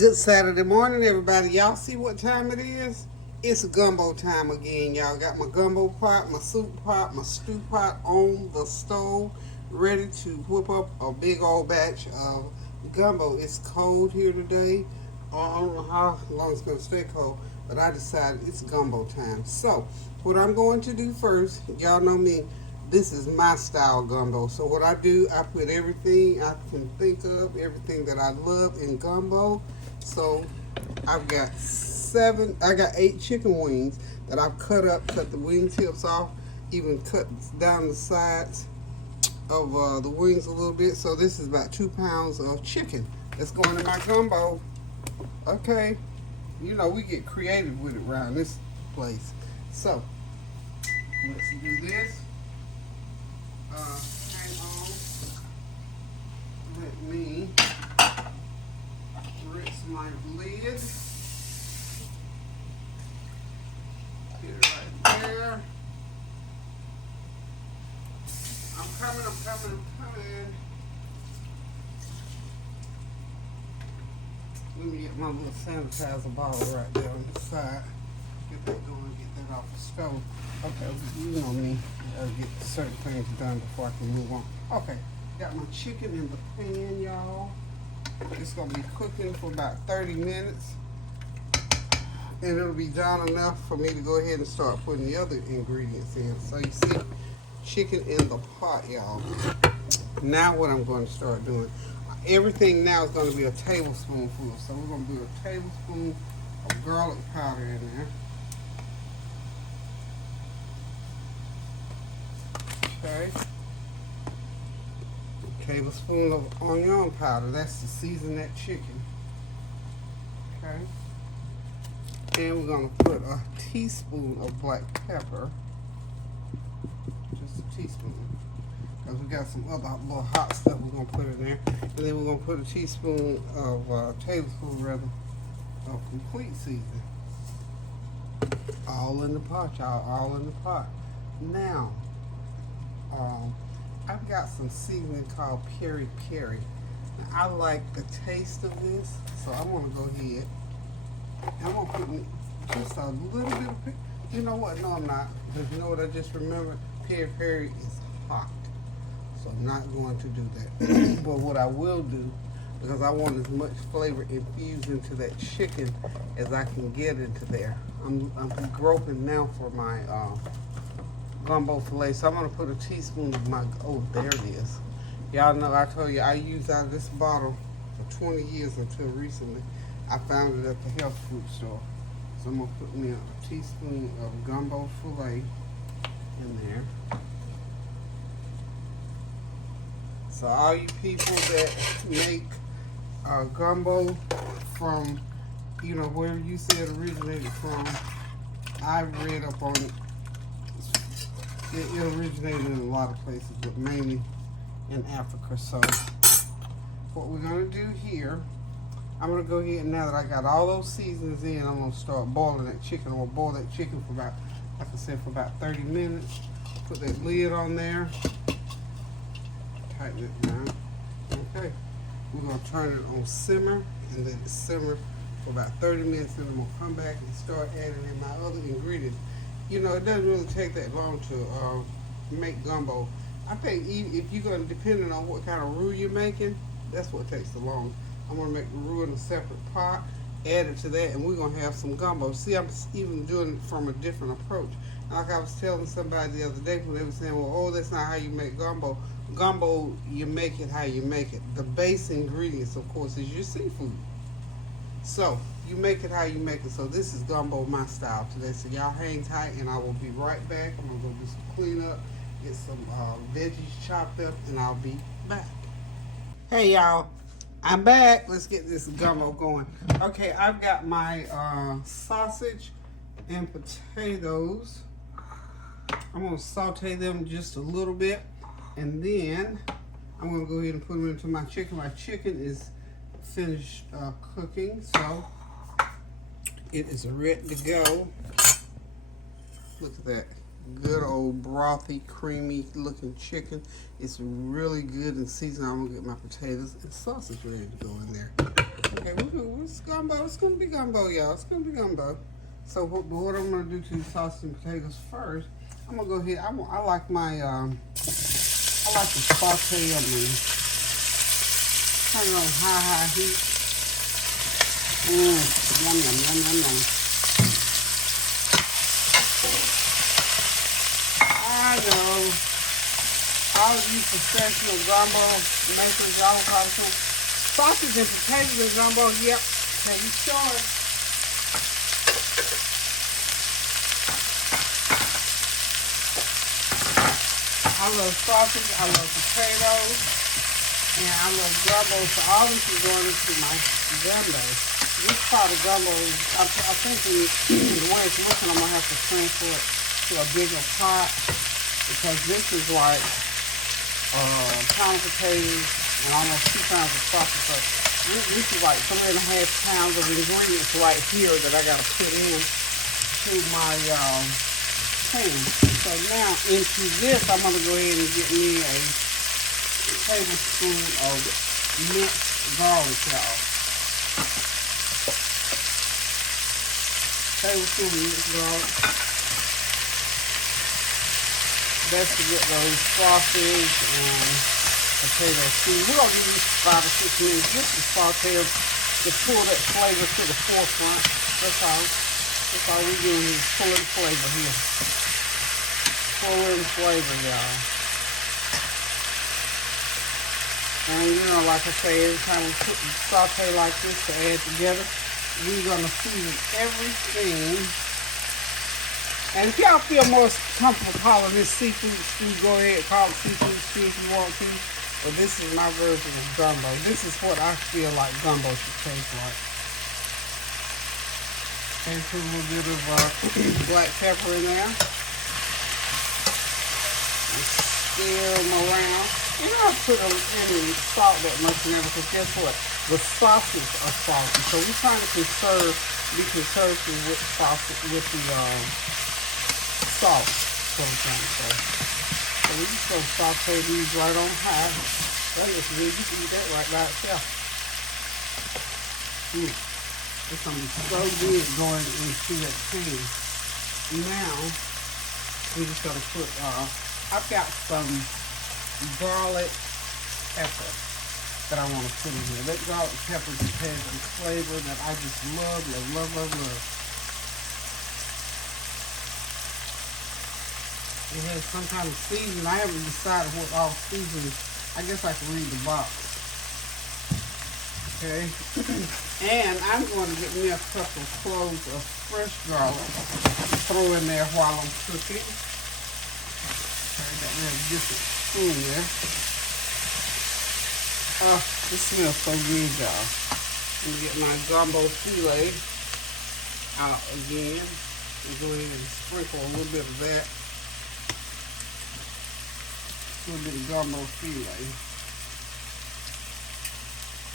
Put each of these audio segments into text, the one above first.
Good Saturday morning, everybody. Y'all see what time it is? It's gumbo time again, y'all. Got my gumbo pot, my soup pot, my stew pot on the stove, ready to whip up a big old batch of gumbo. It's cold here today. I don't know how long it's going to stay cold, but I decided it's gumbo time. So, what I'm going to do first, y'all know me, this is my style gumbo. So what I do, I put everything I can think of, everything that I love in gumbo. So I got 8 chicken wings that I've cut up, cut the wing tips off, even cut down the sides of the wings a little bit. So this is about 2 pounds of chicken that's going in my gumbo. Okay, you know we get creative with it around this place. So let's do this. Hang on. Let me rinse my lid. Get it right there. I'm coming. Let me get my little sanitizer bottle right there on the side. Get that going, get that off the stove. Okay, you know me. I gotta get certain things done before I can move on. Okay, got my chicken in the pan, y'all. It's gonna be cooking for about 30 minutes. And it'll be done enough for me to go ahead and start putting the other ingredients in. So you see, chicken in the pot, y'all. Now what I'm going to start doing, everything now is going to be a tablespoonful. So we're going to do a tablespoon of garlic powder in there. Okay. A tablespoon of onion powder. That's to season that chicken. Okay. And we're going to put a teaspoon of black pepper. Just a teaspoon. Because we got some other little hot stuff we're going to put in there. And then we're going to put a teaspoon of, tablespoon rather, of complete seasoning. All in the pot, y'all. All in the pot. Now, I've got some seasoning called peri peri. Now, I like the taste of this, so I'm going to go ahead. I'm going to put just a little bit of, you know what? No, I'm not. Because you know what I just remembered? Peri peri is hot. So I'm not going to do that. But what I will do, because I want as much flavor infused into that chicken as I can get into there. I'm groping now for my gumbo filet. So I'm going to put a teaspoon of my, oh, there it is. Y'all know I told you I used out of this bottle for 20 years until recently. I found it at the health food store. So I'm going to put me a teaspoon of gumbo filet in there. So all you people that make gumbo from, you know, where you said originated from, I read up on it. It originated in a lot of places, but mainly in Africa. So what we're going to do here, I'm going to go ahead, now that I got all those seasonings in, I'm going to start boiling that chicken. I'm going to boil that chicken for about, like I said, for about 30 minutes. Put that lid on there. Tighten it down. Okay. We're going to turn it on simmer, and then simmer for about 30 minutes, and I'm going to come back and start adding in my other ingredients. You know, it doesn't really take that long to make gumbo. I think if you're going to, depending on what kind of roux you're making, that's what takes the longest. I'm going to make the roux in a separate pot, add it to that, and we're going to have some gumbo. See, I'm even doing it from a different approach. Like I was telling somebody the other day when they were saying, well, oh, that's not how you make gumbo. Gumbo, you make it how you make it. The base ingredients, of course, is your seafood. So, you make it how you make it. So, this is gumbo my style today. So, y'all hang tight, and I will be right back. I'm going to go do some cleanup, get some veggies chopped up, and I'll be back. Hey, y'all. I'm back. Let's get this gumbo going. Okay, I've got my sausage and potatoes. I'm going to saute them just a little bit. And then I'm going to go ahead and put them into my chicken. My chicken is finished cooking, so it is ready to go. Look at that. Good old brothy, creamy looking chicken. It's really good and seasoned. I'm going to get my potatoes and sausage ready to go in there. Okay, let's go gumbo. It's gonna be gumbo, y'all. It's gonna be gumbo. So what I'm gonna do to the sausage and potatoes first, I'm gonna go ahead. I like my I like to saute them and turn it on high heat. Yum, yum, yum, yum, yum. I know all of you professional gumbo makers, y'all probably saying, sausage and potatoes and gumbo, yep, can you sure? I love sausage, I love potatoes, and I love gumbo, so all this is going into my gumbo. This part of gumbo is, I think the way it's looking, I'm going to have to transfer it to a bigger pot, because this is like a pound of potatoes and almost 2 pounds of sausage. So this is like 3.5 pounds of ingredients right here that I got to put in to my pan. So now into this, I'm going to go ahead and get me a tablespoon of minced garlic, y'all. Tablespoon of minced garlic. That's to get those sausage and potatoes too. We're going to do this 5 or 6 minutes just to saute them, to pull that flavor to the forefront. That's all. That's all we're doing is pulling flavor here. Pulling flavor, y'all. And you know, like I say, every time we put saute like this to add together, we're going to season everything. And if y'all feel more comfortable calling this seafood stew, go ahead, call it seafood stew if you want to. But this is my version of gumbo. This is what I feel like gumbo should taste like. And put a little bit of black pepper in there. And stir them around. You don't have to put any salt that much in there, because guess what? The sauces are salty. So we're trying to be conservative with sausage, with the salt. So we just gonna saute these right on high. That looks good. You can eat that right by itself. It's gonna be so good going into that pan. Now I'm just gonna put I've got some garlic pepper that I want to put in here. That garlic pepper just has a flavor that I just love, love, love, love, love. It has some kind of seasoning. I haven't decided what all seasoning. I guess I can read the box. Okay. And I'm going to get me a couple cloves of fresh garlic to throw in there while I'm cooking. Okay, got me a different spoon there. This smells so good, y'all. I'm going to get my gumbo filet out again. And go ahead and sprinkle a little bit of that. A little bit of gumbo filet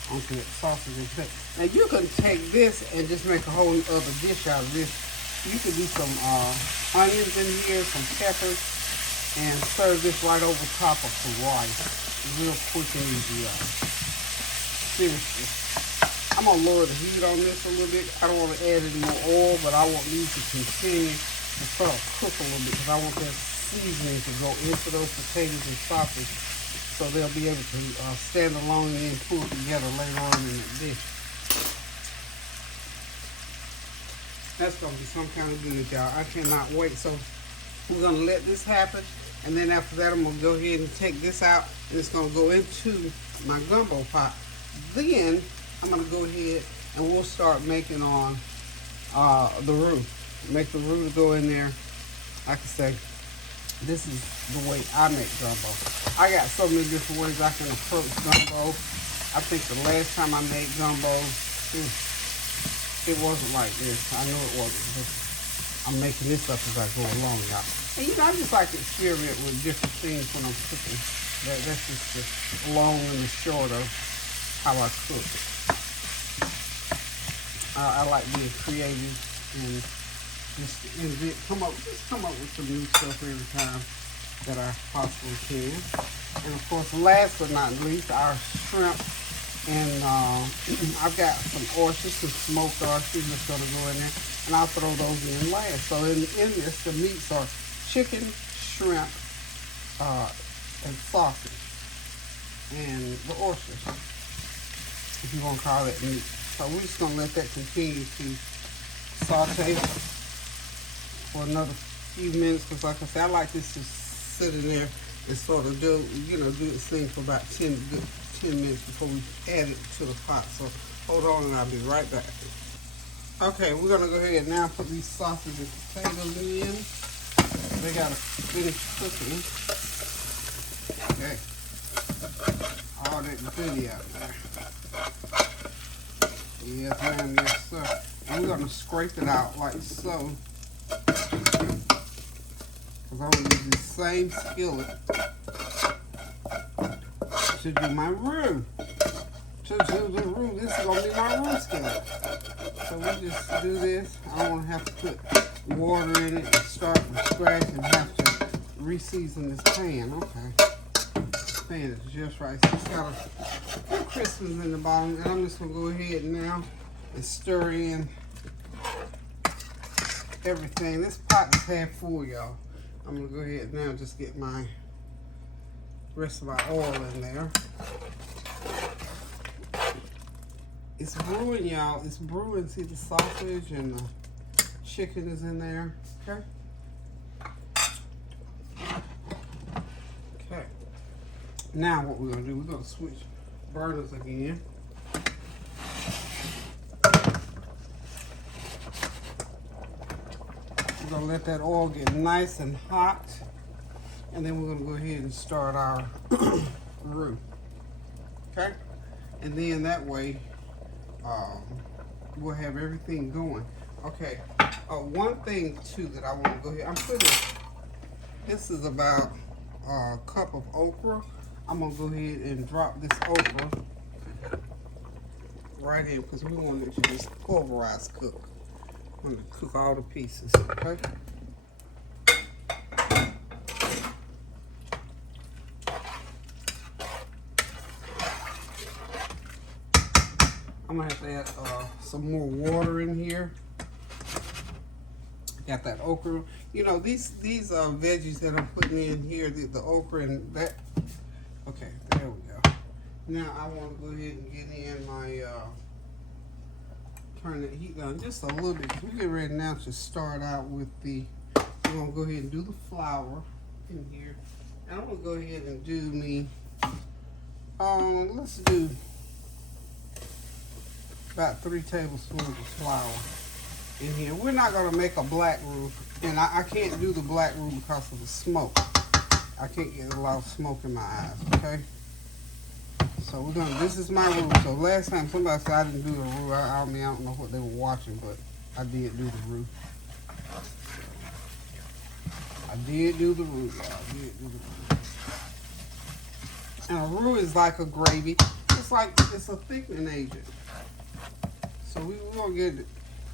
onto that sausage and pepper. Now you can take this and just make a whole other dish out of this. You could do some onions in here, some peppers, and serve this right over top of some rice. Real quick and easy, y'all. Seriously. I'm gonna lower the heat on this a little bit. I don't want to add any more oil, but I want these to continue to sort of cook a little bit, because I want that seasoning to go into those potatoes and sausage, so they'll be able to stand alone and then pull together later on in the dish. That's gonna be some kind of good, y'all. I cannot wait. So we're gonna let this happen, and then after that, I'm gonna go ahead and take this out, and it's gonna go into my gumbo pot. Then I'm gonna go ahead and we'll start making on the roux. Make the roux to go in there. Like I say, this is the way I make gumbo. I got so many different ways I can approach gumbo. I think the last time I made gumbo, it wasn't like this. I know it wasn't. I'm making this up as I go along, y'all. And you know, I just like to experiment with different things when I'm cooking. That's just the long and the short of how I cook. I like being creative and just come up with some new stuff every time that I possibly can. And of course, last but not least, our shrimp And I've got some oysters, some smoked oysters that's going to go in there. And I'll throw those in last. So in this, the meats are chicken, shrimp, and sausage. And the oysters, if you want to call that meat. So we're just going to let that continue to saute for another few minutes. Because like I said, I like this to sit in there and sort of do its thing for about 10 minutes before we add it to the pot. So hold on and I'll be right back. Okay, we're going to go ahead and now put these sausage and potatoes in. They got to finish cooking. Okay. All that goodie out there. Yes, ma'am, yes, sir. And we're going to scrape it out like so. Because I'm going to use the same skillet to do my roux. To do the roux, this is going to be my roux skillet. So we just do this. I don't want to have to put water in it and start from scratch and have to re-season this pan. Okay. This pan is just right. So it's got a crispness in the bottom. And I'm just going to go ahead now and stir in everything. This pot is half full, y'all. I'm going to go ahead now and just get my rest of my oil in there. It's brewing, y'all. It's brewing. See the sausage and the chicken is in there. Okay. Okay. Now what we're going to do, we're going to switch burners again. We're going to let that oil get nice and hot. And then we're going to go ahead and start our roux. Okay? And then that way, we'll have everything going. Okay. One thing, too, that I want to go ahead. I'm putting, this is about a cup of okra. I'm going to go ahead and drop this okra right in because we want it to just pulverize cook. I'm going to cook all the pieces. Okay? I'm gonna have to add some more water in here. Got that okra. You know, these veggies that I'm putting in here, the okra and that. Okay, there we go. Now I want to go ahead and get in my, turn the heat down just a little bit. We get ready now to start out with the, we're gonna go ahead and do the flour in here. And I'm gonna go ahead and do me, let's do about 3 tablespoons of flour in here. We're not going to make a black roux, and I can't do the black roux because of the smoke. I can't get a lot of smoke in my eyes, okay? So we're going to, this is my roux. So last time somebody said I didn't do the roux, I mean, I don't know what they were watching, but I did do the roux. I did do the roux, y'all. I did do the roux. And a roux is like a gravy. It's a thickening agent. So we're going to get it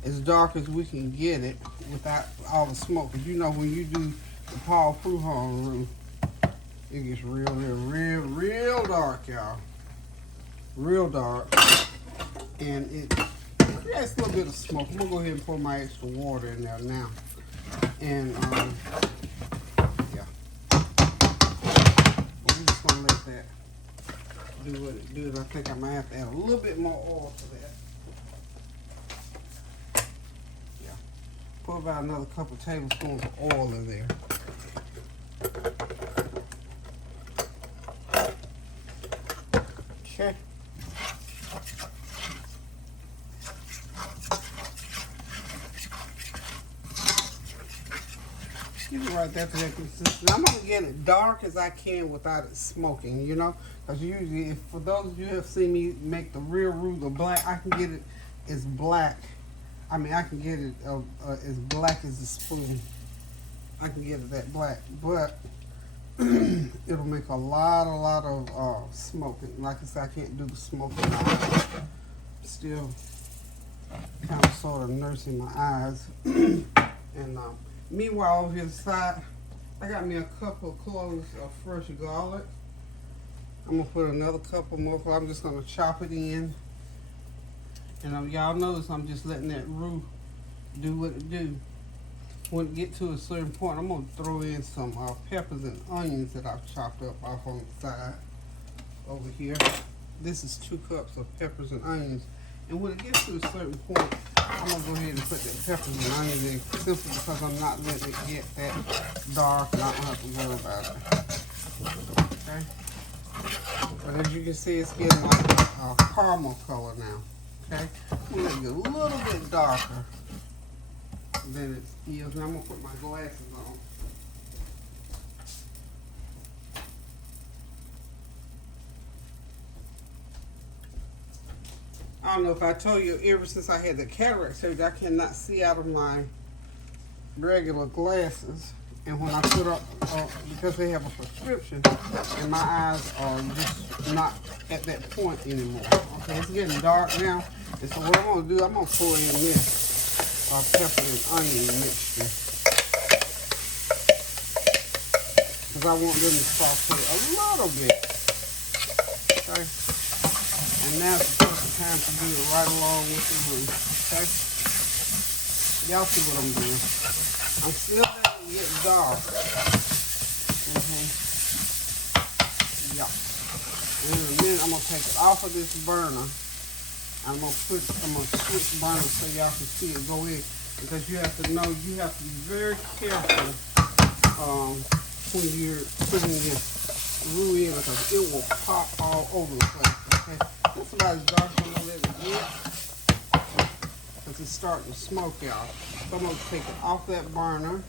as dark as we can get it without all the smoke. Because you know when you do the Paul Prouhon roux, it gets real dark, y'all. Real dark. And it creates a little bit of smoke. I'm going to go ahead and pour my extra water in there now. And, yeah. We're just going to let that do what it does. I think I might have to add a little bit more oil to that. Put about another couple tablespoons of oil in there. Okay. Give it right there to that consistency. I'm going to get it dark as I can without it smoking, you know? Because usually, for those of you who have seen me make the real roux, the black, I can get it as black. I mean, I can get it as black as a spoon. I can get it that black, but it'll make a lot of smoking. Like I said, I can't do the smoking. Still kind of sort of nursing my eyes. And meanwhile, over here to the side, I got me a couple of cloves of fresh garlic. I'm gonna put another couple more. I'm just gonna chop it in. And y'all notice I'm just letting that roux do what it do. When it get to a certain point, I'm gonna throw in some peppers and onions that I've chopped up off on the side over here. This is 2 cups of peppers and onions. And when it gets to a certain point, I'm gonna go ahead and put the peppers and onions in, simply because I'm not letting it get that dark and I don't have to worry about it. Okay? But as you can see, it's getting like a caramel color now. Okay? I'm gonna let it get a little bit darker than it is. Now I'm gonna put my glasses on. I don't know if I told you, ever since I had the cataract surgery, I cannot see out of my regular glasses. And when I put up, because they have a prescription, and my eyes are just not at that point anymore. Okay, it's getting dark now. And so what I'm going to do, I'm going to pour in this pepper and onion mixture. Because I want them to saute a little bit. Okay. And now's the perfect time to do it right along with the roux. Okay? Y'all see what I'm doing. I'm still letting it get dark. Yeah. And in a minute, I'm going to take it off of this burner. I'm going to switch burners so y'all can see it go in. Because you have to know, you have to be very careful when you're putting this roux in, because it will pop all over the place. Okay? That's about as dark as I'm going to let it get, because it's starting to smoke, y'all. So I'm going to take it off that burner.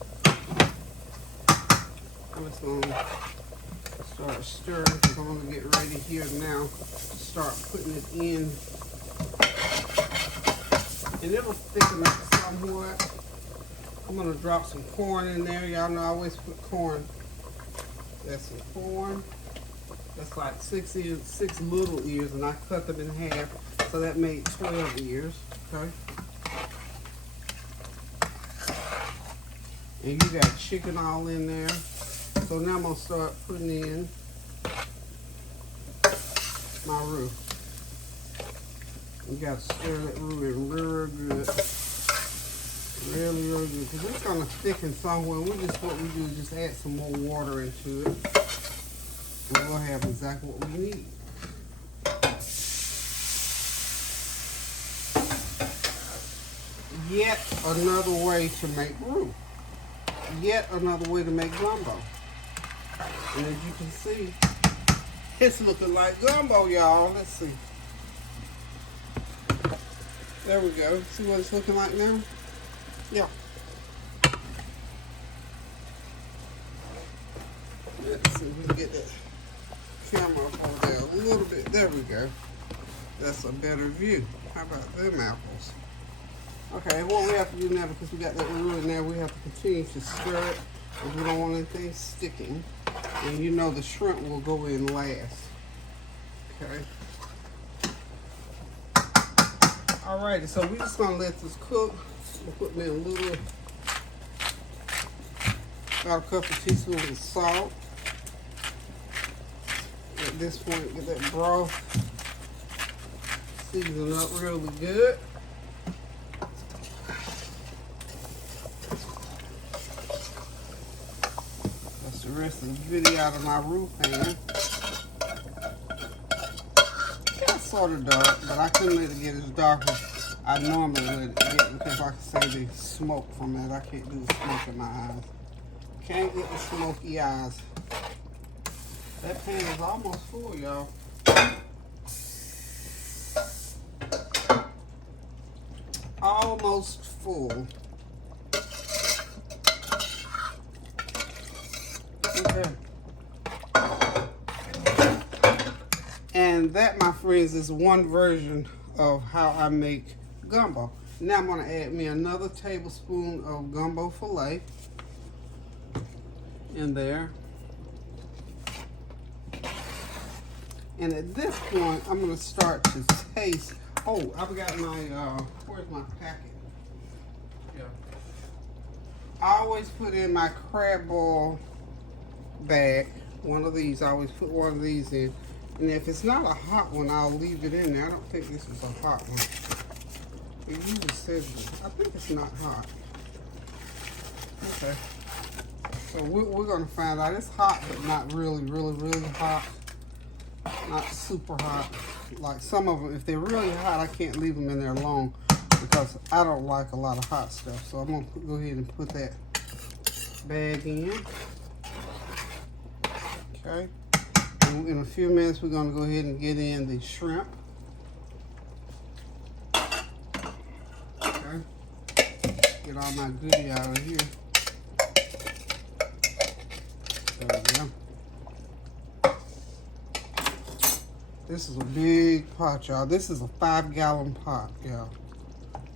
I'm just going to start stirring, because I'm going to get ready here now to start putting it in. And it'll thicken up somewhat. I'm going to drop some corn in there. Y'all know I always put corn. That's some corn. That's like 6 little ears, and I cut them in half, so that made 12 ears, okay? And you got chicken all in there. So now I'm gonna start putting in my roux. You gotta stir that roux in real good. Really good, because it's gonna thicken somewhere. What we do is just add some more water into it. And we'll have exactly what we need. Yet another way to make roux. Yet another way to make gumbo. And as you can see, it's looking like gumbo, y'all. Let's see. There we go. See what it's looking like now? Yeah. Let's see if we can get that camera up over there a little bit. There we go. That's a better view. How about them apples? Okay, what we have to do now, because we got that roux in there, we have to continue to stir it, because we don't want anything sticking. And you know the shrimp will go in last. Okay. Alrighty, so we're just gonna let this cook. We'll put me a little, about a couple of teaspoons of salt. At this point, get that broth seasoned up really good. That's the rest of the video out of my roux pan. Got sort of dark, but I couldn't let it get as dark as I normally let it get, because like I say, the smoke from that, I can't do the smoke in my eyes. Can't get the smoky eyes. That pan is almost full, y'all. Almost full. Okay. And that, my friends, is one version of how I make gumbo. Now I'm going to add me another tablespoon of gumbo filet in there. And at this point, I'm going to start to taste. Oh, I've got my, where's my packet? Yeah. I always put in my crab ball bag, one of these. I always put one of these in. And if it's not a hot one, I'll leave it in there. I don't think this is a hot one. It usually says it. I think it's not hot. Okay. So we're going to find out. It's hot, but not really hot. Not super hot. Like some of them, if they're really hot, I can't leave them in there long because I don't like a lot of hot stuff. So I'm going to go ahead and put that bag in. Okay. And in a few minutes, we're going to go ahead and get in the shrimp. Okay. Get all my goodie out of here. There we go. This is a big pot, y'all. This is a 5-gallon pot, y'all.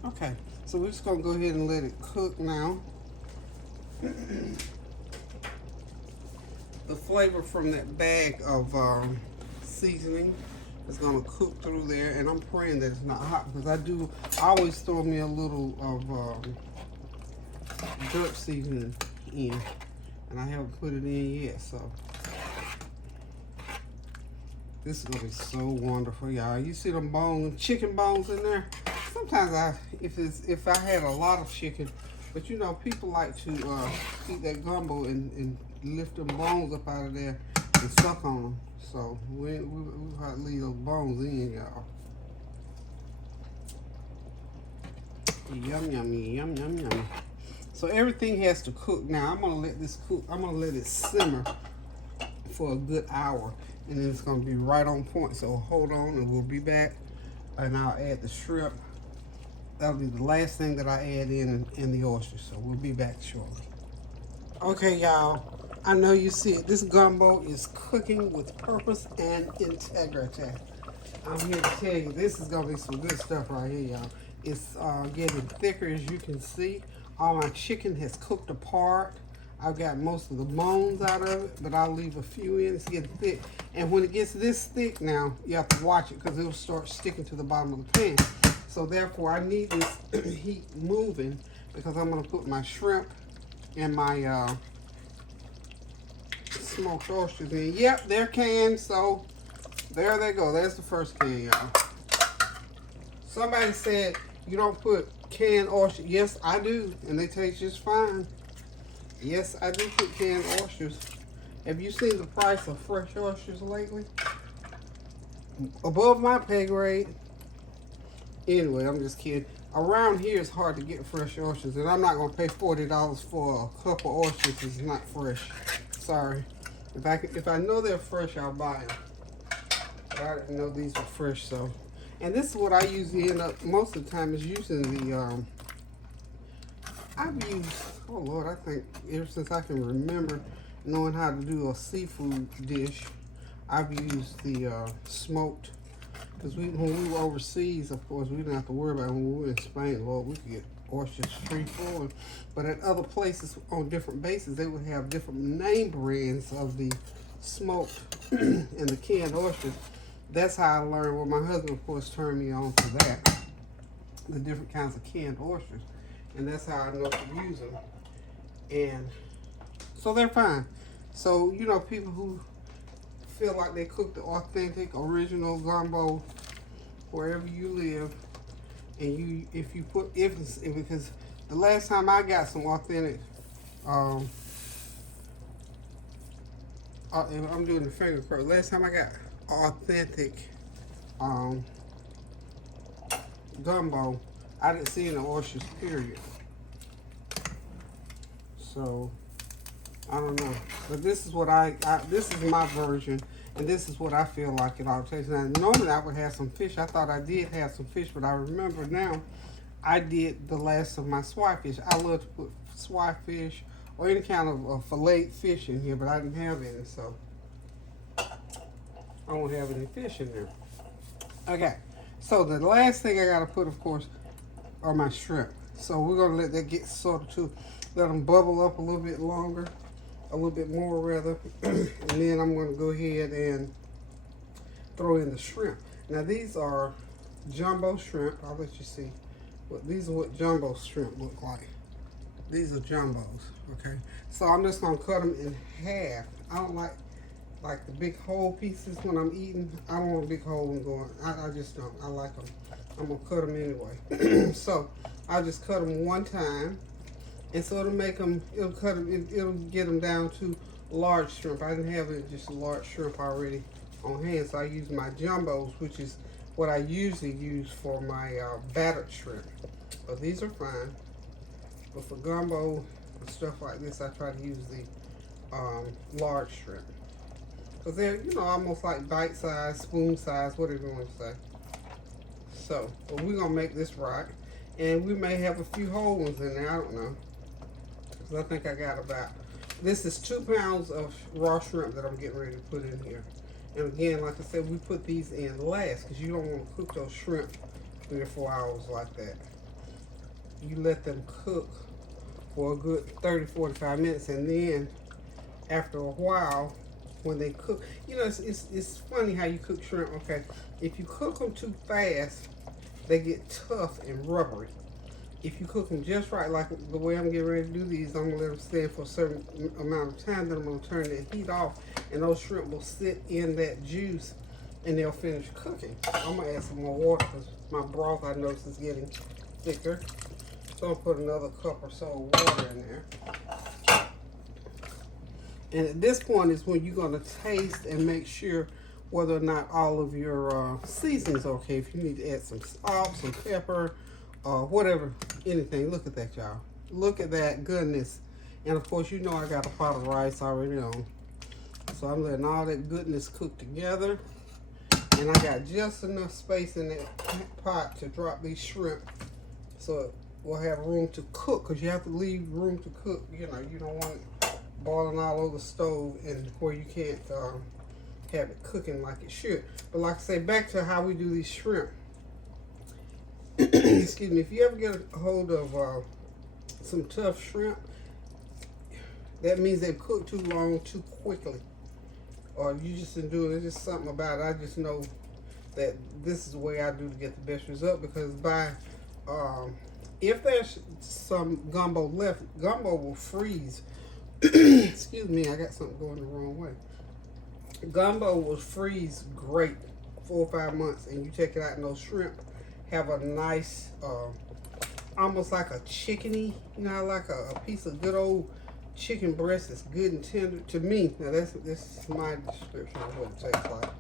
Okay, so we're just gonna go ahead and let it cook now. The flavor from that bag of seasoning is gonna cook through there, and I'm praying that it's not hot because I always throw me a little of dirt seasoning in, and I haven't put it in yet, so. This is gonna be so wonderful, y'all. You see them bones, chicken bones in there? Sometimes if I had a lot of chicken, but you know, people like to eat that gumbo and lift them bones up out of there and suck on them. So we have to leave those bones in, y'all. Yum, yummy, yum, yum, yum. So everything has to cook now. I'm gonna let this cook. I'm gonna let it simmer for a good hour. And then it's going to be right on point. So hold on and we'll be back. And I'll add the shrimp. That'll be the last thing that I add in the oysters. So we'll be back shortly. Okay, y'all. I know you see it. This gumbo is cooking with purpose and integrity. I'm here to tell you, this is going to be some good stuff right here, y'all. It's getting thicker, as you can see. All my chicken has cooked apart. I've got most of the bones out of it, but I'll leave a few in. It's getting thick. And when it gets this thick now, you have to watch it because it'll start sticking to the bottom of the pan. So therefore, I need this heat moving because I'm going to put my shrimp and my smoked oysters in. Yep, they're canned, so there they go. There's the first can, y'all. Somebody said you don't put canned oysters. Yes, I do, and they taste just fine. Yes, I do put canned oysters. Have you seen the price of fresh oysters lately? Above my pay grade. Anyway, I'm just kidding. Around here, it's hard to get fresh oysters, and I'm not going to pay $40 for a cup of oysters. It's not fresh. Sorry. If I know they're fresh, I'll buy them. But I didn't know these were fresh, so. And this is what I usually end up, most of the time, is using the, I've used, oh Lord, I think ever since I can remember knowing how to do a seafood dish, I've used the smoked, because when we were overseas, of course, we didn't have to worry about it. When we were in Spain, well, we could get oysters free flowing. But at other places on different bases, they would have different name brands of the smoked and the canned oysters. That's how I learned. Well, my husband, of course, turned me on to that, the different kinds of canned oysters. And that's how I know to use them. And so they're fine. So, you know, people who feel like they cook the authentic, original gumbo wherever you live, and because the last time I got some authentic, I'm doing the finger curl. Last time I got authentic gumbo, I didn't see any oysters, period. So, I don't know. But this is what this is my version, and this is what I feel like it all tastes. Now, normally I would have some fish. I thought I did have some fish, but I remember now I did the last of my swai fish. I love to put swai fish or any kind of filleted fish in here, but I didn't have any, so I won't have any fish in there. Okay, so the last thing I gotta put, of course, are my shrimp. So we're gonna let that get sort of to let them bubble up a little bit longer, a little bit more rather, and then I'm gonna go ahead and throw in the shrimp. Now these are jumbo shrimp. I'll let you see. But these are what jumbo shrimp look like. These are jumbos, okay? So I'm just gonna cut them in half. I don't like like the big whole pieces when I'm eating. I don't want a big whole one going. I just don't. I like them. I'm gonna cut them anyway. So I'll just cut them one time, and so it'll make them. It'll cut them. It'll get them down to large shrimp. I didn't have it just large shrimp already on hand, so I use my jumbos, which is what I usually use for my battered shrimp. But these are fine. But for gumbo and stuff like this, I try to use the large shrimp. Because they're, you know, almost like bite size, spoon size, whatever you want to say. So, but we're going to make this right. And we may have a few whole ones in there, I don't know. Because I think I got about, this is 2 pounds of raw shrimp that I'm getting ready to put in here. And again, like I said, we put these in last because you don't want to cook those shrimp 3 or 4 hours like that. You let them cook for a good 30, 45 minutes, and then after a while, when they cook, you know, it's funny how you cook shrimp. Okay, if you cook them too fast, they get tough and rubbery. If you cook them just right, like the way I'm getting ready to do these, I'm gonna let them stand for a certain amount of time, then I'm gonna turn the heat off, and those shrimp will sit in that juice, and they'll finish cooking. I'm gonna add some more water because my broth, I notice, is getting thicker. So I'll put another cup or so of water in there. And at this point is when you're gonna taste and make sure whether or not all of your seasonings are okay. If you need to add some salt, some pepper, whatever, anything. Look at that, y'all. Look at that goodness. And of course, you know I got a pot of rice already on. So I'm letting all that goodness cook together. And I got just enough space in that pot to drop these shrimp so it will have room to cook, because you have to leave room to cook. You know, you don't want it boiling all over the stove and where you can't have it cooking like it should. But like I say, back to how we do these shrimp. Excuse me, if you ever get a hold of some tough shrimp, that means they've cooked too long, too quickly. Or you just didn't do it. There's just something about it. I just know that this is the way I do to get the best result, because by if there's some gumbo left, gumbo will freeze. Excuse me, I got something going the wrong way. Gumbo will freeze great 4 or 5 months, and you take it out and those shrimp have a nice, almost like a chickeny, you know, like a piece of good old chicken breast that's good and tender. To me, now this is my description of what it tastes like.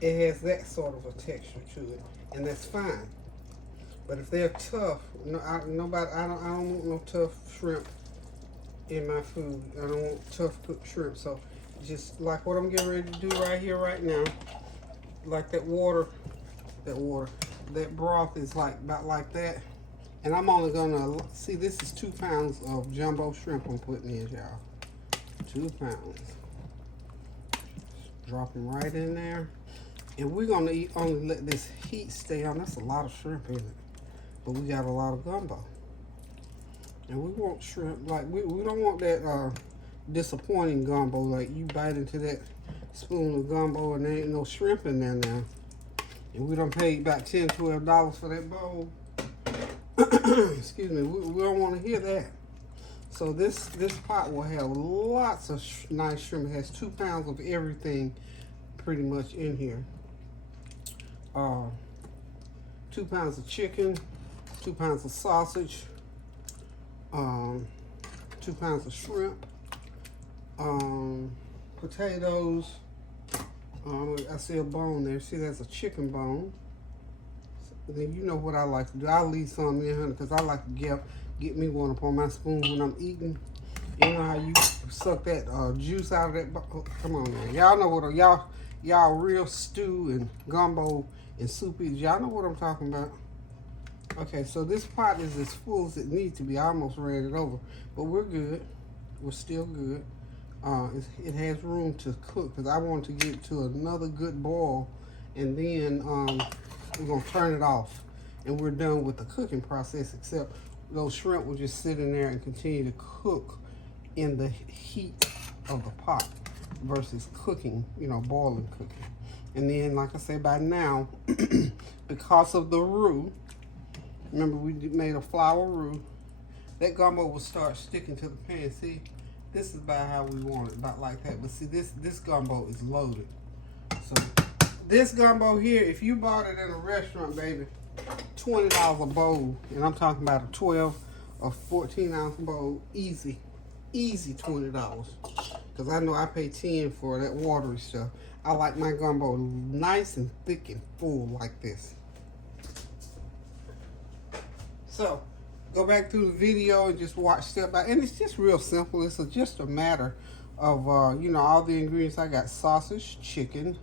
It has that sort of a texture to it, and that's fine. But if they're tough, no, I don't want no tough shrimp in my food. I don't want tough cooked shrimp. So just like what I'm getting ready to do right here, right now, like that broth is like about like that. And I'm only gonna, see, this is 2 pounds of jumbo shrimp I'm putting in, y'all. 2 pounds. Drop them right in there. And we're gonna only let this heat stay on. That's a lot of shrimp in it. But we got a lot of gumbo. And we want shrimp, like, we don't want that disappointing gumbo, like you bite into that spoon of gumbo and there ain't no shrimp in there now. And we done paid about $10, $12 for that bowl. Excuse me, we don't want to hear that. So this pot will have lots of nice shrimp. It has 2 pounds of everything pretty much in here. 2 pounds of chicken, 2 pounds of sausage, 2 pounds of shrimp, potatoes. I see a bone there. See, that's a chicken bone. So then you know what I like to do. I'll leave some in here because I like to get me one upon my spoon when I'm eating. You know how you suck that juice out of that bone? Come on, man. Y'all know what y'all real stew and gumbo and soup eaters. Y'all know what I'm talking about. Okay, so this pot is as full as it needs to be. I almost ran it over, but we're good. We're still good. It has room to cook because I want to get to another good boil, and then we're gonna turn it off, and we're done with the cooking process. Except those shrimp will just sit in there and continue to cook in the heat of the pot versus cooking, you know, boiling cooking. And then, like I said, by now, because of the roux, remember we made a flour roux, that gumbo will start sticking to the pan. See, This is about how we want it, about like that. But see, this gumbo is loaded. So this gumbo here, if you bought it in a restaurant, baby, $20 a bowl, and I'm talking about a 12 or 14-ounce bowl, easy $20. Because I know I pay 10 for that watery stuff. I like my gumbo nice and thick and full like this. So go back through the video and just watch step by, and it's just real simple. It's just a matter of you know, all the ingredients. I got sausage, chicken,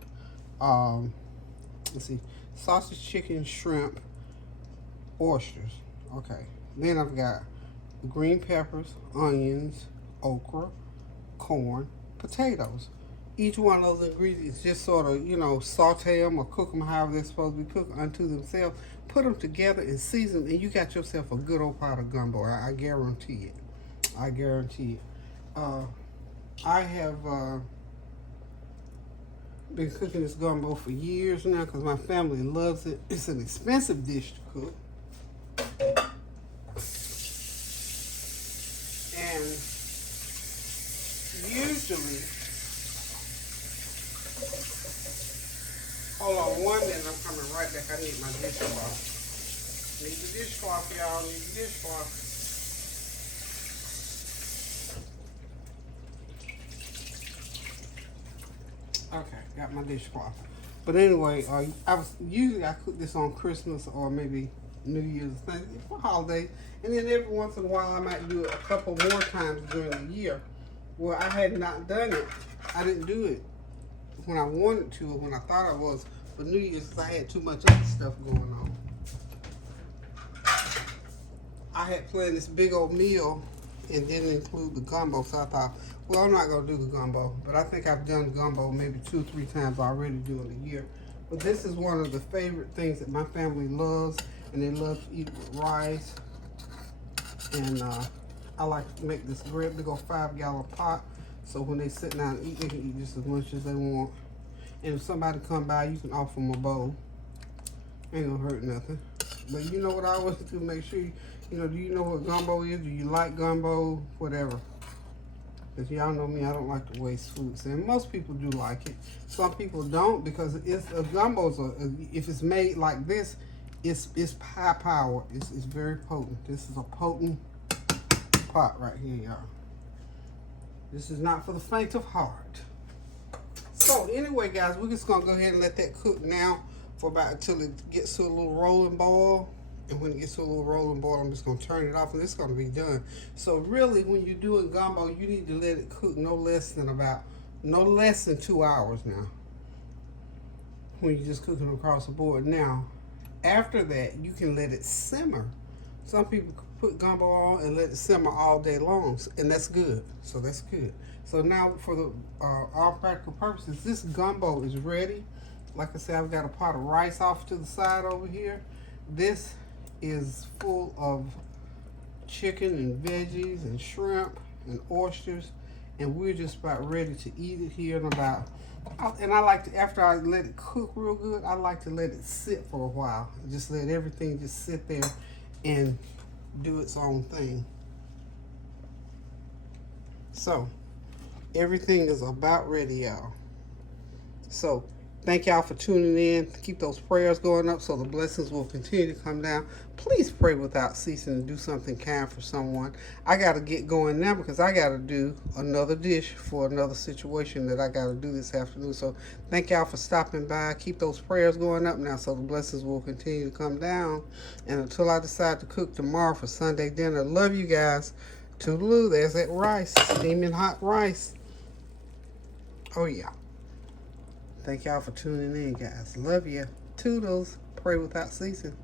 let's see, sausage, chicken, shrimp, oysters. Okay, then I've got green peppers, onions, okra, corn, potatoes. Each one of those ingredients, just sort of, you know, saute them or cook them however they're supposed to be cooked unto themselves. Put them together and season, and you got yourself a good old pot of gumbo. I guarantee it. I guarantee it. I have been cooking this gumbo for years now because my family loves it. It's an expensive dish to cook. And usually, hold on 1 minute, I'm coming right back. I need my dishcloth. Need the dishcloth, y'all. Need the dishcloth. Okay, got my dishcloth. But anyway, I cook this on Christmas or maybe New Year's for holidays, and then every once in a while I might do it a couple more times during the year. Well, I had not done it. I didn't do it when I wanted to or when I thought I was for New Year's because I had too much other stuff going on. I had planned this big old meal and didn't include the gumbo, so I thought, well, I'm not going to do the gumbo. But I think I've done gumbo maybe 2 or 3 times already during the year. But this is one of the favorite things that my family loves, and they love to eat with rice. And I like to make this great big old 5-gallon pot, so when they sit down and eat, they can eat just as much as they want. And if somebody come by, you can offer them a bowl. Ain't gonna hurt nothing. But you know what I always do? Make sure you know, do you know what gumbo is? Do you like gumbo? Whatever. Because y'all know me, I don't like to waste foods. And most people do like it. Some people don't, because it's gumbo's if it's made like this, it's high power. It's very potent. This is a potent pot right here, y'all. This is not for the faint of heart. So anyway, guys, we're just gonna go ahead and let that cook now for about until it gets to a little rolling boil. And when it gets to a little rolling boil, I'm just gonna turn it off and it's gonna be done. So really, when you're doing gumbo, you need to let it cook no less than 2 hours now. When you're just cooking across the board. Now, after that, you can let it simmer. Some people put gumbo on and let it simmer all day long, and that's good. So that's good. So now, for the all practical purposes, this gumbo is ready. Like I said, I've got a pot of rice off to the side over here. This is full of chicken and veggies and shrimp and oysters, and we're just about ready to eat it here in about. And I like to, after I let it cook real good, I like to let it sit for a while. Just let everything just sit there and do its own thing. So everything is about ready, y'all. So thank y'all for tuning in. Keep those prayers going up so the blessings will continue to come down. Please pray without ceasing and do something kind for someone. I got to get going now because I got to do another dish for another situation that I got to do this afternoon. So thank y'all for stopping by. Keep those prayers going up now so the blessings will continue to come down. And until I decide to cook tomorrow for Sunday dinner, love you guys. Toodaloo. There's that rice, steaming hot rice. Oh, yeah. Thank y'all for tuning in, guys. Love you. Toodles. Pray without ceasing.